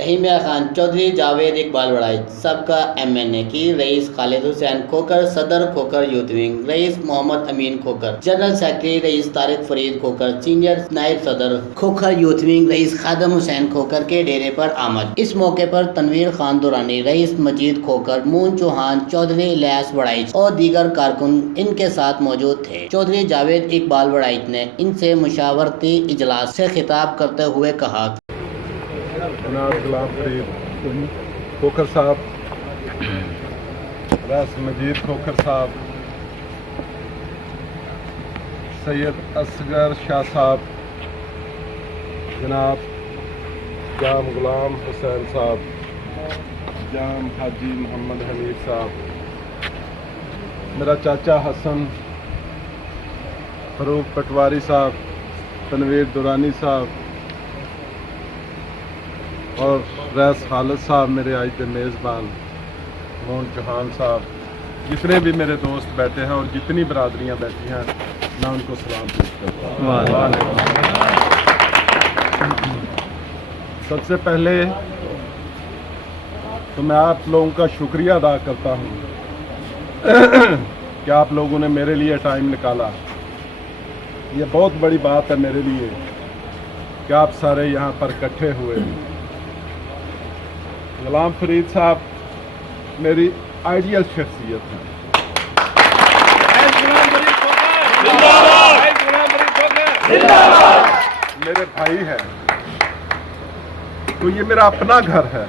رحیم خان چودھری جاوید اقبال وڑائی سابقہ MNA کی رئیس خالد حسین کھوکھر صدر کھوکھر یوتھ ونگ رئیس محمد امین کھوکھر جنرل سیکرٹری رئیس طارق فرید کھوکھر سینئر نائب صدر کھوکھر یوتھ ونگ رئیس خادم حسین کھوکھر کے ڈیرے پر آمد۔ اس موقع پر تنویر خان دورانی رئیس مجید کھوکھر مون چوہان چودھری الیاس وڑائی اور دیگر کارکن ان کے ساتھ موجود تھے۔ چودھری جاوید اقبال وڑائی نے ان سے مشاورتی اجلاس سے خطاب کرتے ہوئے کہا جناب غلام فرید کھوکھر صاحب، رئیس مجید کھوکھر صاحب، سید اصغر شاہ صاحب، جناب جام غلام حسین صاحب، جام حاجی محمد حنیف صاحب، میرا چاچا حسن فاروق پٹواری صاحب، تنویر دورانی صاحب اور رئیس خالد صاحب، میرے عزیز میزبان مون چوہان صاحب، جتنے بھی میرے دوست بیٹھے ہیں اور جتنی برادریاں بیٹھی ہیں، میں ان کو سلام پیش کرتا ہوں۔ سب سے پہلے تو میں آپ لوگوں کا شکریہ ادا کرتا ہوں کہ آپ لوگوں نے میرے لیے ٹائم نکالا۔ یہ بہت بڑی بات ہے میرے لیے کہ آپ سارے یہاں پر اکٹھے ہوئے۔ غلام فرید صاحب میری آئیڈیل شخصیت ہے، میرے بھائی ہیں، تو یہ میرا اپنا گھر ہے۔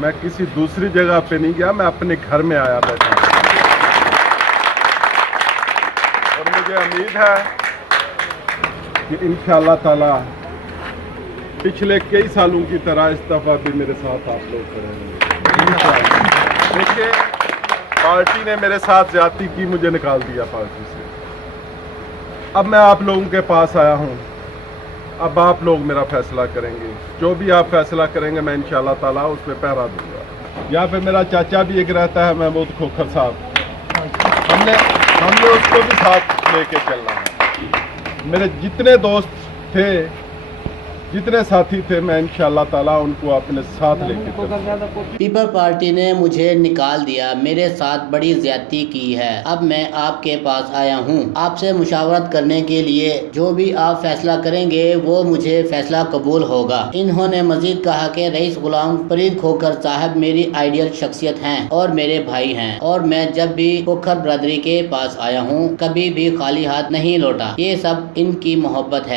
میں کسی دوسری جگہ پہ نہیں گیا، میں اپنے گھر میں آیا بیٹھا اور مجھے امید ہے کہ انشاءاللہ تعالی پچھلے کئی سالوں کی طرح اس دفعہ بھی میرے ساتھ آپ لوگ کریں گے۔ دیکھیے، پارٹی نے میرے ساتھ زیادتی کی، مجھے نکال دیا پارٹی سے۔ اب میں آپ لوگوں کے پاس آیا ہوں، اب آپ لوگ میرا فیصلہ کریں گے۔ جو بھی آپ فیصلہ کریں گے میں انشاءاللہ تعالیٰ اس پہ پہرا دوں گا۔ یہاں پہ میرا چاچا بھی ایک رہتا ہے، محمود کھوکھر صاحب، ہم نے اس کو بھی ساتھ لے کے چلنا ہے۔ میرے جتنے دوست تھے، جتنے ساتھی تھے، میں انشاءاللہ تعالیٰ ان کو اپنے ساتھ لے کے چلوں۔ پیپل پارٹی نے مجھے نکال دیا، میرے ساتھ بڑی زیادتی کی ہے۔ اب میں آپ کے پاس آیا ہوں آپ سے مشاورت کرنے کے لیے۔ جو بھی آپ فیصلہ کریں گے وہ مجھے فیصلہ قبول ہوگا۔ انہوں نے مزید کہا کہ رئیس غلام فرید کھوکھر صاحب میری آئیڈیل شخصیت ہیں اور میرے بھائی ہیں، اور میں جب بھی کھوکھر برادری کے پاس آیا ہوں کبھی بھی خالی ہاتھ نہیں لوٹا۔ یہ سب ان کی محبت ہے۔